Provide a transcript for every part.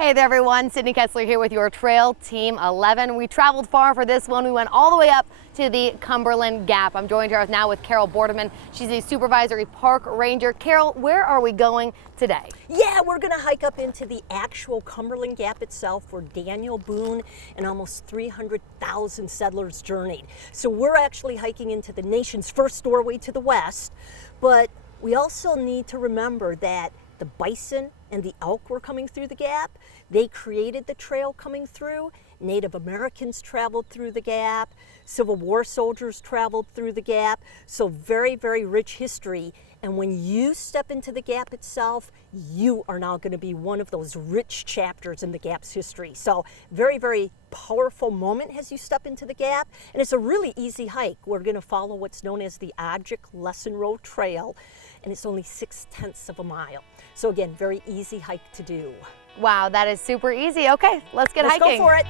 Hey there everyone, Sydney Kessler here with your Trail Team 11. We traveled far for this one. We went all the way up to the Cumberland Gap. I'm joined here now with Carol Bordeman. She's a supervisory park ranger. Carol, where are we going today? Yeah, we're gonna hike up into the actual Cumberland Gap itself where Daniel Boone and almost 300,000 settlers journeyed. So we're actually hiking into the nation's first doorway to the west, but we also need to remember that the bison and the elk were coming through the gap. They created the trail coming through. Native Americans traveled through the gap. Civil War soldiers traveled through the gap. So very, very rich history. And when you step into the gap itself, you are now going to be one of those rich chapters in the gap's history. So very, very powerful moment as you step into the gap. And it's a really easy hike. We're going to follow what's known as the Object Lesson Road Trail. And it's only 0.6 of a mile. So again, very easy hike to do. Wow, that is super easy. Okay, let's get hiking. Let's go for it.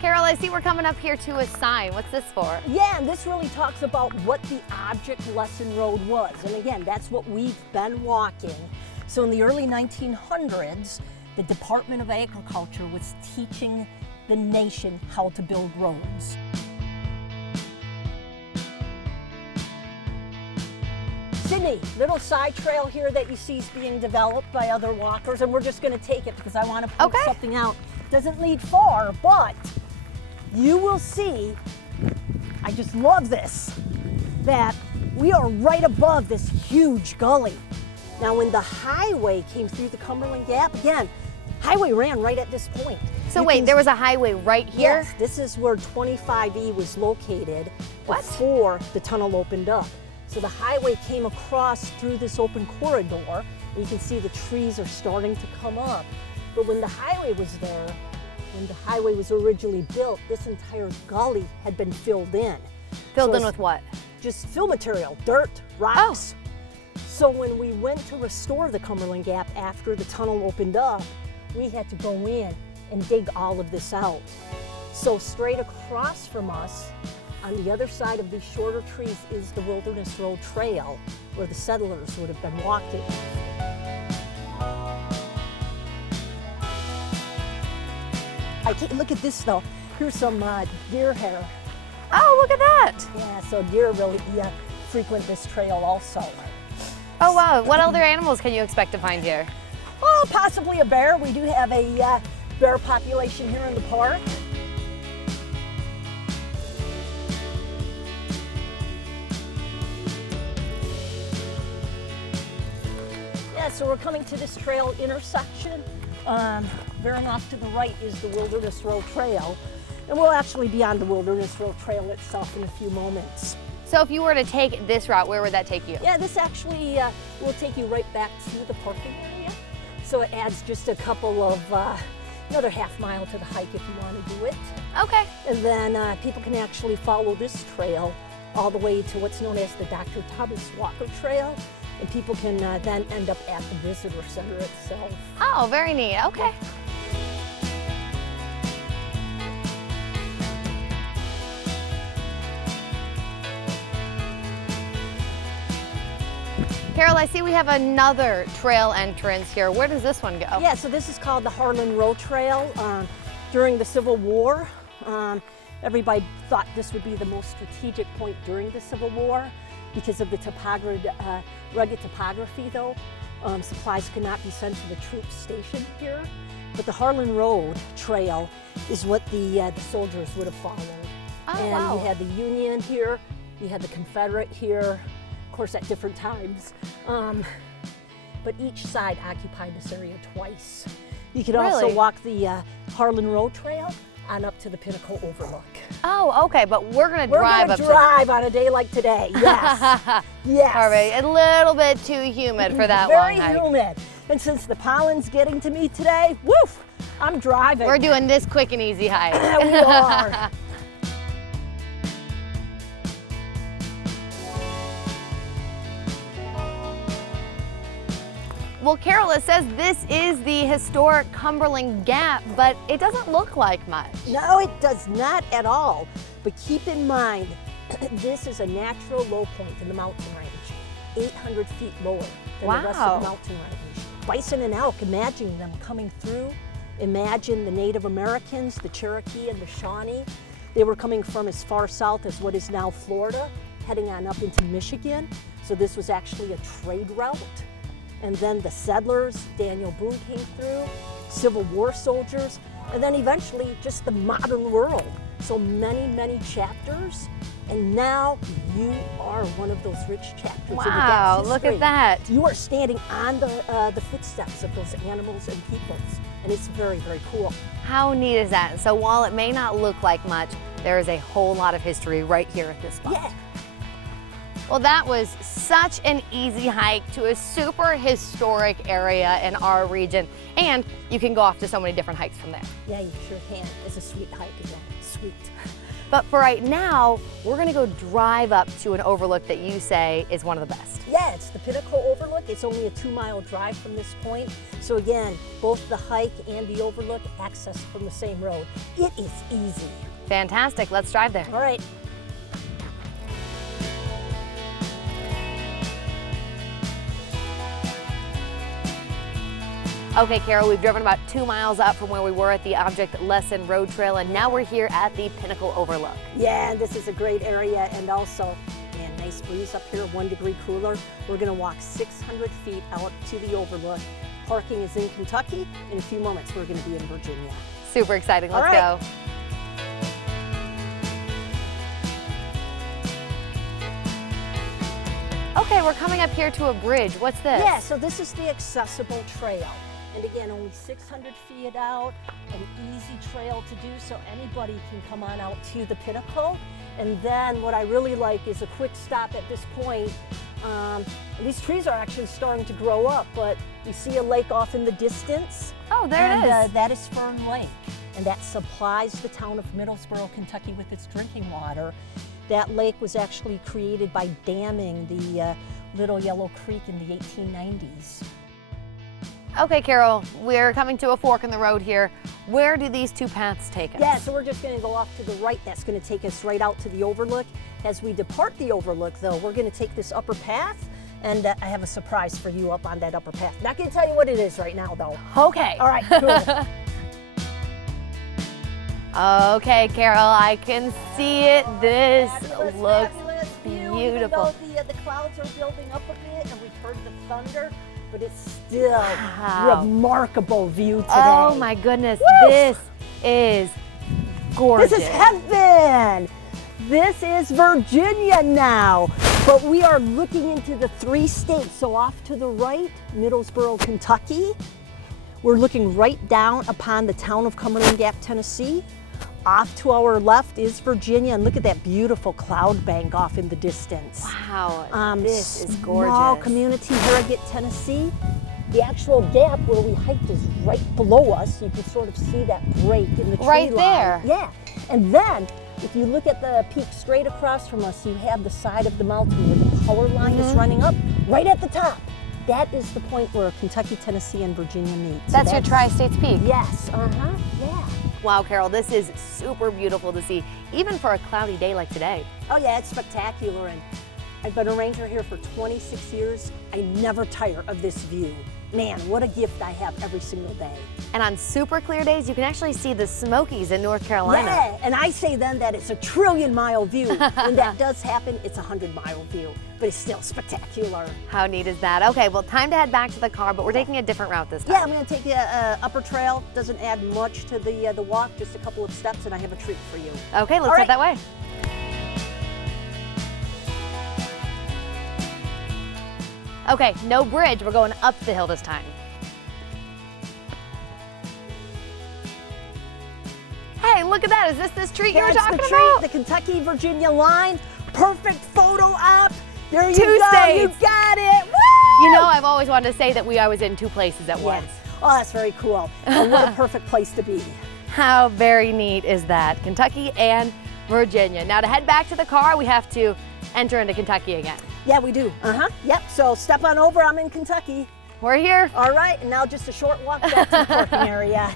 Carol, I see we're coming up here to a sign. What's this for? Yeah, and this really talks about what the Object Lesson Road was. And again, that's what we've been walking. So in the early 1900s, the Department of Agriculture was teaching the nation how to build roads. Sydney, little side trail here that you see is being developed by other walkers, and we're just going to take it because I want to point something out. Doesn't lead far, but you will see, I just love this, that we are right above this huge gully. Now when the highway came through the Cumberland Gap, again, highway ran right at this point. So wait, there was a highway right here? Yes, this is where 25E was located before the tunnel opened up. So the highway came across through this open corridor. And you can see the trees are starting to come up. But when the highway was there, when the highway was originally built, this entire gully had been filled in. Filled in with what? Just fill material, dirt, rocks. Oh. So when we went to restore the Cumberland Gap after the tunnel opened up, we had to go in and dig all of this out. So straight across from us, on the other side of these shorter trees, is the Wilderness Road Trail, where the settlers would have been walking. Look at this though. Here's some deer hair. Oh, look at that. Yeah, so deer really frequent this trail also. Oh wow, what other animals can you expect to find here? Oh, possibly a bear. We do have a bear population here in the park. Yeah, so we're coming to this trail intersection. Veering off to the right is the Wilderness Road Trail. And we'll actually be on the Wilderness Road Trail itself in a few moments. So if you were to take this route, where would that take you? Yeah, this actually will take you right back to the parking area. So it adds just a couple of, another half mile to the hike if you want to do it. Okay. And then people can actually follow this trail all the way to what's known as the Dr. Thomas Walker Trail. And people can then end up at the visitor center itself. Oh, very neat. Okay. Carol, I see we have another trail entrance here. Where does this one go? Yeah, so this is called the Harlan Road Trail. During the Civil War, everybody thought this would be the most strategic point during the Civil War because of the rugged topography though. Supplies could not be sent to the troops stationed here. But the Harlan Road Trail is what the soldiers would have followed. Oh, and wow. You had the Union here, you had the Confederate here, of course at different times. But each side occupied this area twice. You could also walk the Harlan Road Trail on up to the Pinnacle Overlook. Oh, okay, but we're gonna drive up. We're gonna drive on a day like today, yes. Yes. All right, a little bit too humid for that long hike. Very humid. And since the pollen's getting to me today, woof, I'm driving. We're doing this quick and easy hike. We are. Well, Carol, it says this is the historic Cumberland Gap, but it doesn't look like much. No, it does not at all. But keep in mind, this is a natural low point in the mountain range, 800 feet lower than the rest of the mountain range. Bison and elk, imagine them coming through. Imagine the Native Americans, the Cherokee and the Shawnee. They were coming from as far south as what is now Florida, heading on up into Michigan. So this was actually a trade route. And then the settlers, Daniel Boone came through, Civil War soldiers, and then eventually just the modern world. So many, many chapters. And now you are one of those rich chapters. Wow, look at that. You are standing on the footsteps of those animals and peoples. And it's very, very cool. How neat is that? So while it may not look like much, there is a whole lot of history right here at this spot. Yeah. Well, that was such an easy hike to a super historic area in our region. And you can go off to so many different hikes from there. Yeah, you sure can. It's a sweet hike again. Sweet. But for right now, we're gonna go drive up to an overlook that you say is one of the best. Yeah, it's the Pinnacle Overlook. It's only a 2-mile drive from this point. So again, both the hike and the overlook access from the same road. It is easy. Fantastic, let's drive there. All right. Okay, Carol, we've driven about 2 miles up from where we were at the Object Lesson Road Trail, and now we're here at the Pinnacle Overlook. Yeah, and this is a great area, and also, man, nice breeze up here, 1 degree cooler. We're gonna walk 600 feet out to the overlook. Parking is in Kentucky. In a few moments, we're gonna be in Virginia. Super exciting, let's go. Okay, we're coming up here to a bridge. What's this? Yeah, so this is the accessible trail. And again, only 600 feet out, an easy trail to do, so anybody can come on out to the Pinnacle. And then what I really like is a quick stop at this point. These trees are actually starting to grow up, but you see a lake off in the distance. Oh, there it is. That is Fern Lake, and that supplies the town of Middlesboro, Kentucky with its drinking water. That lake was actually created by damming the Little Yellow Creek in the 1890s. Okay, Carol, we're coming to a fork in the road here. Where do these two paths take us? Yeah, so we're just going to go off to the right. That's going to take us right out to the overlook. As we depart the overlook, though, we're going to take this upper path, and I have a surprise for you up on that upper path. Not going to tell you what it is right now, though. Okay. All right, cool. Okay, Carol, I can see it. This looks view, beautiful. Even though the clouds are building up a bit and we've heard the thunder, but it's still remarkable view today. Oh my goodness, Woo! this is gorgeous. This is heaven. This is Virginia now, but we are looking into the 3 states. So off to the right, Middlesboro, Kentucky. We're looking right down upon the town of Cumberland Gap, Tennessee. Off to our left is Virginia, and look at that beautiful cloud bank off in the distance. Wow, this is gorgeous. Small community, Harrogate, Tennessee. The actual gap where we hiked is right below us. You can sort of see that break in the tree right line. there. Yeah, and then if you look at the peak straight across from us, you have the side of the mountain where the power line is running up, right at the top. That is the point where Kentucky, Tennessee, and Virginia meet. So that's your Tri-States peak? Yes, yeah. Wow, Carol, this is super beautiful to see, even for a cloudy day like today. Oh yeah, it's spectacular, and I've been a ranger here for 26 years. I never tire of this view. Man, what a gift I have every single day. And on super clear days, you can actually see the Smokies in North Carolina. Yeah, and I say then that it's a 1,000,000,000,000 view. When that does happen, it's a 100-mile view, but it's still spectacular. How neat is that? Okay, well, time to head back to the car, but we're taking a different route this time. Yeah, I'm gonna take you upper trail. Doesn't add much to the walk, just a couple of steps, and I have a treat for you. Okay, let's head that way. Okay, no bridge, we're going up the hill this time. Hey, look at that, is this treat you were talking That's the about? treat, the Kentucky-Virginia line. Perfect photo op. There you Two go, states. you got it. Woo! You know, I've always wanted to say that I was in 2 places at once. Oh, that's very cool. And what a perfect place to be. How very neat is that? Kentucky and Virginia. Now to head back to the car, we have to enter into Kentucky again. Yeah, we do. Yep, so step on over, I'm in Kentucky. We're here. All right, and now just a short walk back to the parking area.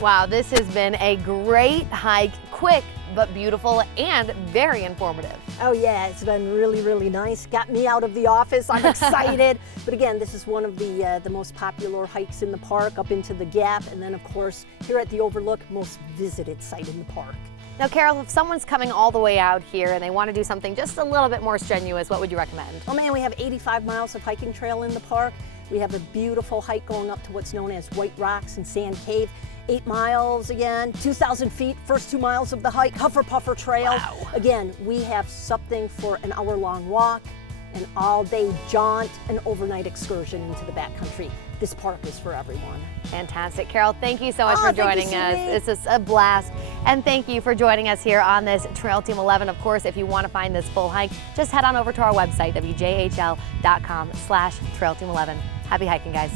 Wow, this has been a great hike, quick but beautiful and very informative. Oh yeah, it's been really, really nice. Got me out of the office. I'm excited. But again, this is one of the most popular hikes in the park, up into the Gap, and then of course here at the Overlook, most visited site in the park. Now, Carol, if someone's coming all the way out here and they want to do something just a little bit more strenuous, what would you recommend? Oh man, we have 85 miles of hiking trail in the park. We have a beautiful hike going up to what's known as White Rocks and Sand Cave. 8 miles again, 2,000 feet, first 2 miles of the hike, Huffer Puffer Trail. Wow. Again, we have something for an hour-long walk, an all-day jaunt, an overnight excursion into the backcountry. This park is for everyone. Fantastic. Carol, thank you so much for joining us. This is a blast. And thank you for joining us here on this Trail Team 11. Of course, if you want to find this full hike, just head on over to our website, wjhl.com/trailteam11. Happy hiking, guys.